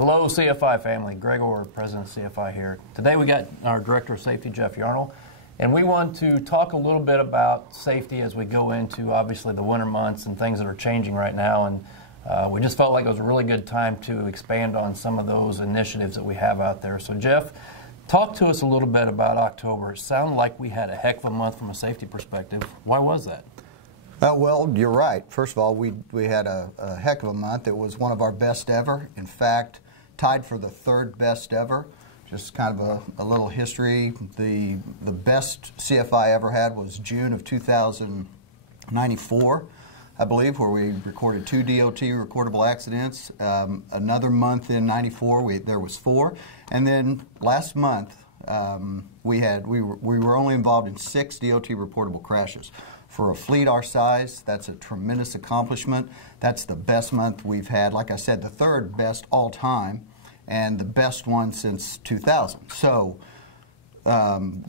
Hello, CFI family. Greg Orr, President of CFI here. Today we got our Director of Safety, Jeff Yarnall, and we want to talk a little bit about safety as we go into, obviously, the winter months and things that are changing right now. And we just felt like it was a really good time to expand on some of those initiatives that we have out there. So, Jeff, talk to us a little bit about October. It sounded like we had a heck of a month from a safety perspective. Why was that? Well, you're right. First of all, we had a heck of a month. It was one of our best ever. In fact, tied for the third best ever. Just kind of a little history. The best CFI ever had was June of 2094, I believe, where we recorded 2 DOT recordable accidents. Another month in 94, there was 4. And then last month, we were only involved in 6 DOT reportable crashes. For a fleet our size, that's a tremendous accomplishment. That's the best month we've had. Like I said, the third best all time, and the best one since 2000. So,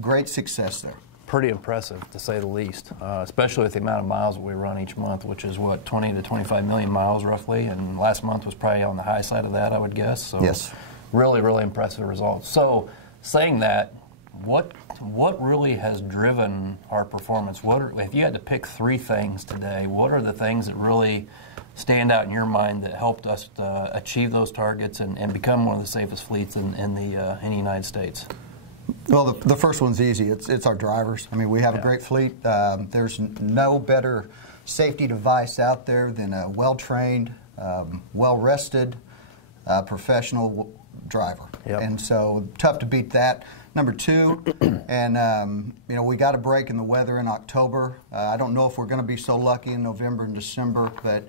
great success there. Pretty impressive, to say the least, especially with the amount of miles that we run each month, which is, what, 20 to 25 million miles roughly, and last month was probably on the high side of that, I would guess. So yes. Really, really impressive results. So, saying that, what really has driven our performance? If you had to pick 3 things today, what are the things that really stand out in your mind that helped us achieve those targets and become one of the safest fleets in the United States? Well, the first one's easy. It's our drivers. I mean, we have a great fleet. There's no better safety device out there than a well-trained, well-rested, professional driver. Yep. And so, tough to beat that. Number 2, and you know, we got a break in the weather in October. I don't know if we're going to be so lucky in November and December, but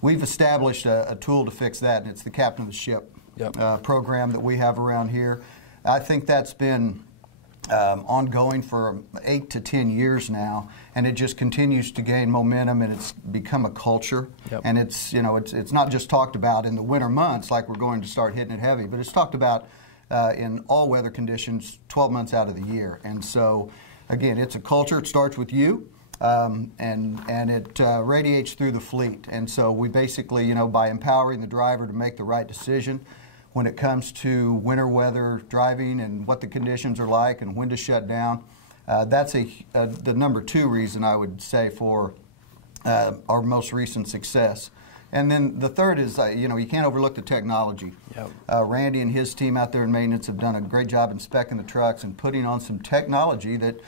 we've established a tool to fix that, and it's the Captain of the Ship program that we have around here. I think that's been ongoing for 8 to 10 years now, and it just continues to gain momentum, and it's become a culture. Yep. And it's, you know, it's not just talked about in the winter months like we're going to start hitting it heavy, but it's talked about in all weather conditions 12 months out of the year. And so, again, it's a culture. It starts with you. And it radiates through the fleet. And so we basically, you know, by empowering the driver to make the right decision when it comes to winter weather driving and what the conditions are like and when to shut down, that's the number 2 reason I would say for our most recent success. And then the third is, you know, you can't overlook the technology. Yep. Randy and his team out there in maintenance have done a great job inspecting the trucks and putting on some technology that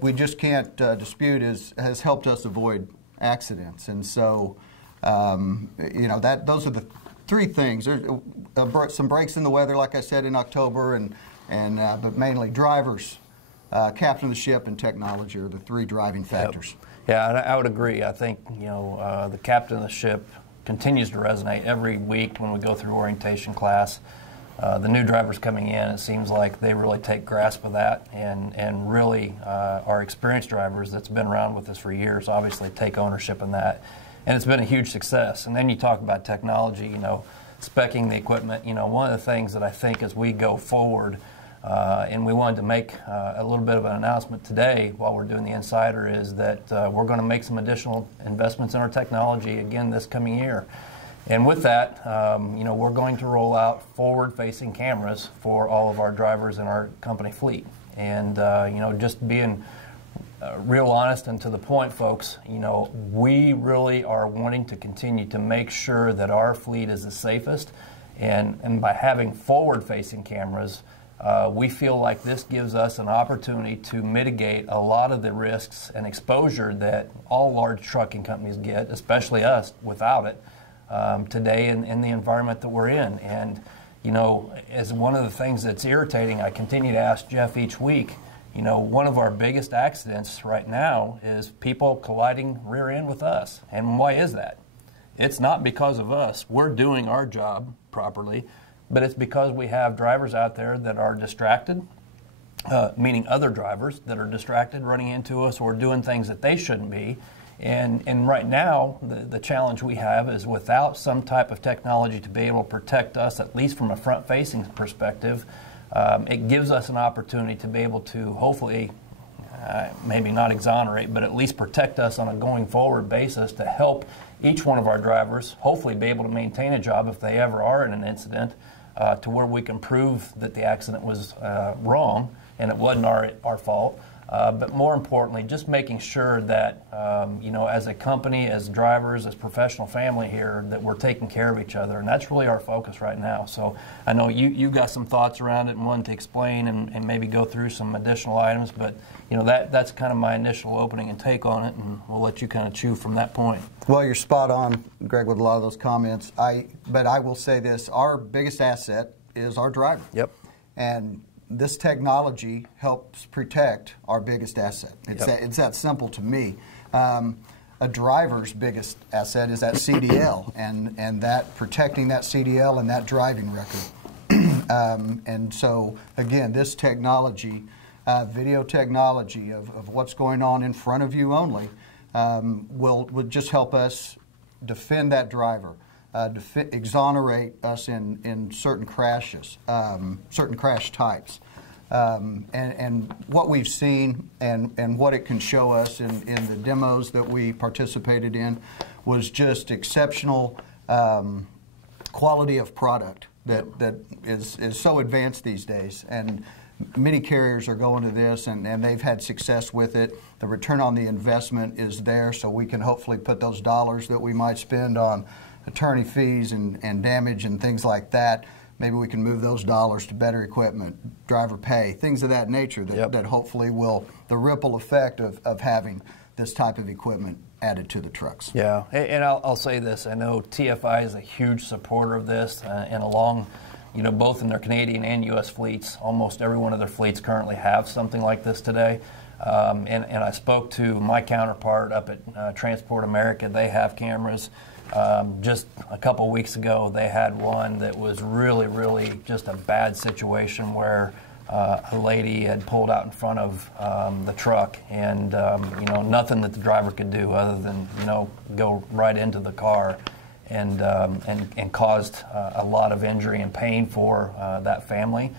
we just can't dispute has helped us avoid accidents. And so, you know, those are the 3 things. There's some breaks in the weather, like I said, in October, but mainly drivers, Captain of the Ship, and technology are the 3 driving factors. Yep. Yeah, I would agree. I think, you know, the Captain of the Ship continues to resonate every week when we go through orientation class. The new drivers coming in, it seems like they really take grasp of that, and really our experienced drivers that's been around with us for years obviously take ownership in that, and it's been a huge success. And then you talk about technology, you know, speccing the equipment. You know, one of the things that I think as we go forward, and we wanted to make a little bit of an announcement today while we're doing the Insider, is that we're going to make some additional investments in our technology again this coming year. And with that, you know, we're going to roll out forward-facing cameras for all of our drivers in our company fleet. And, you know, just being real honest and to the point, folks, you know, we really are wanting to continue to make sure that our fleet is the safest. And by having forward-facing cameras, we feel like this gives us an opportunity to mitigate a lot of the risks and exposure that all large trucking companies get, especially us, without it. Today in the environment that we're in. And, you know, as one of the things that's irritating, I continue to ask Jeff each week, you know, one of our biggest accidents right now is people colliding rear end with us. And why is that? It's not because of us. We're doing our job properly, but it's because we have drivers out there that are distracted, meaning other drivers that are distracted running into us or doing things that they shouldn't be. And right now, the challenge we have is without some type of technology to be able to protect us, at least from a front-facing perspective, it gives us an opportunity to be able to hopefully, maybe not exonerate, but at least protect us on a going-forward basis to help each one of our drivers hopefully be able to maintain a job if they ever are in an incident, to where we can prove that the accident was wrong and it wasn't our fault. But more importantly, just making sure that, you know, as a company, as drivers, as professional family here, that we're taking care of each other. And that's really our focus right now. So I know you've got some thoughts around it and wanted to explain and maybe go through some additional items. But, you know, that's kind of my initial opening and take on it. And we'll let you kind of chew from that point. Well, you're spot on, Greg, with a lot of those comments. But I will say this. Our biggest asset is our driver. Yep. And this technology helps protect our biggest asset. It's that simple to me. A driver's biggest asset is that CDL, and that protecting that CDL and that driving record. And so, again, this technology, video technology of what's going on in front of you only, would just help us defend that driver. Exonerate us in certain crashes, certain crash types. And what we've seen and what it can show us in the demos that we participated in was just exceptional quality of product that is so advanced these days. And many carriers are going to this, and they've had success with it. The return on the investment is there, so we can hopefully put those dollars that we might spend on attorney fees and damage and things like that, maybe we can move those dollars to better equipment, driver pay, things of that nature that hopefully will, the ripple effect of having this type of equipment added to the trucks. Yeah, and I'll say this, I know TFI is a huge supporter of this, and along, you know, both in their Canadian and U.S. fleets, almost every one of their fleets currently have something like this today. And I spoke to my counterpart up at Transport America. They have cameras. Just a couple weeks ago, they had one that was really just a bad situation where a lady had pulled out in front of the truck, and you know, nothing that the driver could do other than, you know, go right into the car, and caused a lot of injury and pain for that family.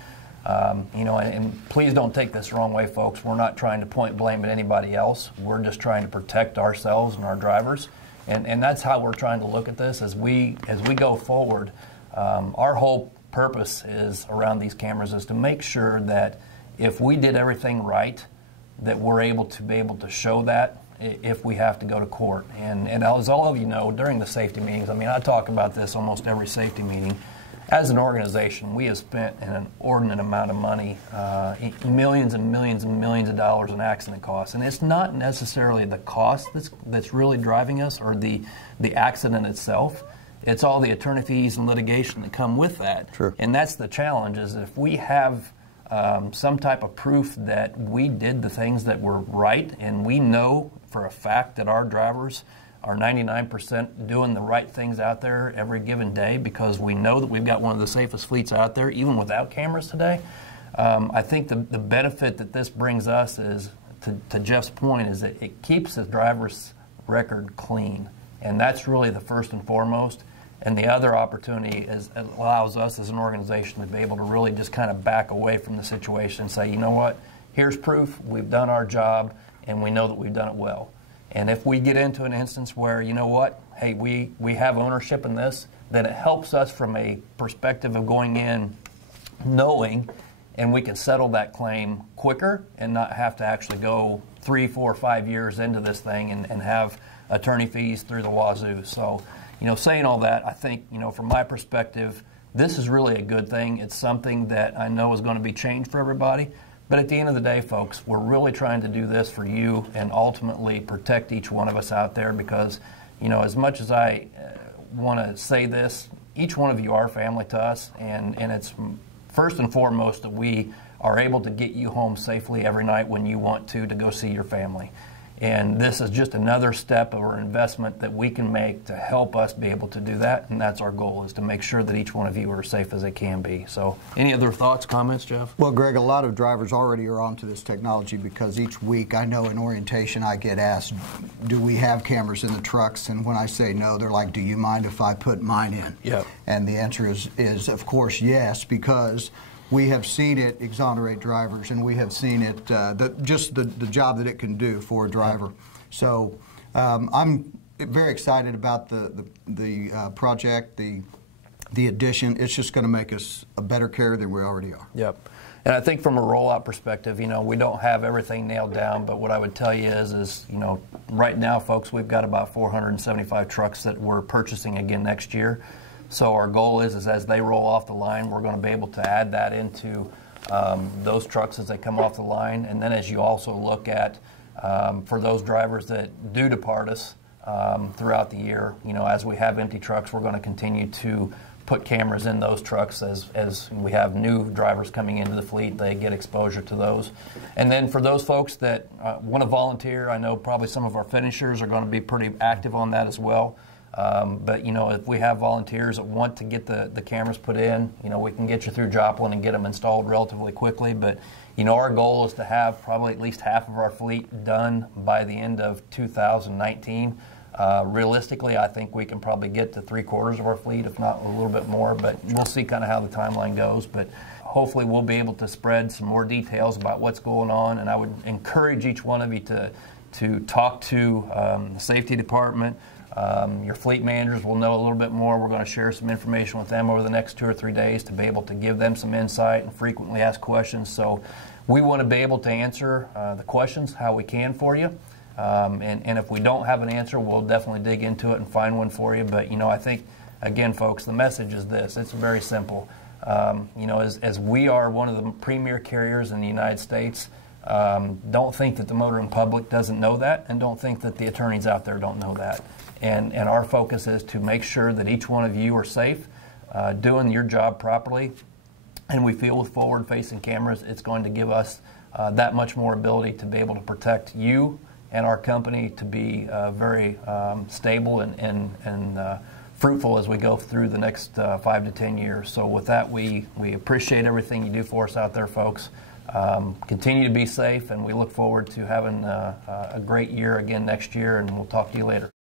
You know, and please don't take this the wrong way, folks. We're not trying to point blame at anybody else. We're just trying to protect ourselves and our drivers. And that's how we're trying to look at this as we go forward. Our whole purpose is around these cameras is to make sure that if we did everything right, that we're able to show that if we have to go to court. And as all of you know, during the safety meetings, I mean, I talk about this almost every safety meeting. As an organization, we have spent an inordinate amount of money, millions and millions and millions of dollars in accident costs. And it's not necessarily the cost that's really driving us, or the accident itself. It's all the attorney fees and litigation that come with that. Sure. And that's the challenge, is if we have some type of proof that we did the things that were right, and we know for a fact that our drivers are 99% doing the right things out there every given day, because we know that we've got one of the safest fleets out there, even without cameras today. I think the benefit that this brings us is, to Jeff's point, is that it keeps the driver's record clean. And that's really the first and foremost. And the other opportunity is it allows us as an organization to be able to really just kind of back away from the situation and say, you know what, here's proof, we've done our job, and we know that we've done it well. And if we get into an instance where, you know what, hey, we have ownership in this, then it helps us from a perspective of going in knowing, and we can settle that claim quicker and not have to actually go 3, 4, 5 years into this thing and have attorney fees through the wazoo. So, you know, saying all that, I think, you know, from my perspective, this is really a good thing. It's something that I know is going to be changed for everybody. But at the end of the day, folks, we're really trying to do this for you and ultimately protect each one of us out there, because, you know, as much as I want to say this, each one of you are family to us, and it's first and foremost that we are able to get you home safely every night when you want to go see your family. And this is just another step or investment that we can make to help us be able to do that, and that's our goal, is to make sure that each one of you are as safe as they can be. So any other thoughts, comments, Jeff? Well, Greg, a lot of drivers already are onto this technology, because each week, I know in orientation I get asked, do we have cameras in the trucks? And when I say no, they're like, do you mind if I put mine in? Yep. And the answer is of course yes, because we have seen it exonerate drivers, and we have seen it, just the job that it can do for a driver. So I'm very excited about the project, the the addition, it's just going to make us a better carrier than we already are. Yep. And I think from a rollout perspective, you know, we don't have everything nailed down, but what I would tell you is, you know, right now, folks, we've got about 475 trucks that we're purchasing again next year. So our goal is as they roll off the line, we're going to be able to add that into those trucks as they come off the line. And then as you also look at, for those drivers that do depart us throughout the year, you know, as we have empty trucks, we're going to continue to put cameras in those trucks as we have new drivers coming into the fleet. They get exposure to those. And then for those folks that want to volunteer, I know probably some of our finishers are going to be pretty active on that as well. But, you know, if we have volunteers that want to get the cameras put in, you know, we can get you through Joplin and get them installed relatively quickly. But, you know, our goal is to have probably at least half of our fleet done by the end of 2019. Realistically, I think we can probably get to 3/4 of our fleet, if not a little bit more, but we'll see kind of how the timeline goes. But hopefully we'll be able to spread some more details about what's going on, and I would encourage each one of you to talk to the safety department. Your fleet managers will know a little bit more. We're going to share some information with them over the next 2 or 3 days to be able to give them some insight and frequently asked questions. So we want to be able to answer the questions how we can for you. And if we don't have an answer, we'll definitely dig into it and find one for you. But, you know, I think, again, folks, the message is this. It's very simple. You know, as we are one of the premier carriers in the United States, don't think that the motoring public doesn't know that, and don't think that the attorneys out there don't know that. And our focus is to make sure that each one of you are safe, doing your job properly. And we feel with forward-facing cameras, it's going to give us that much more ability to be able to protect you and our company to be very stable and fruitful as we go through the next 5 to 10 years. So with that, we appreciate everything you do for us out there, folks. Continue to be safe, and we look forward to having a great year again next year, and we'll talk to you later.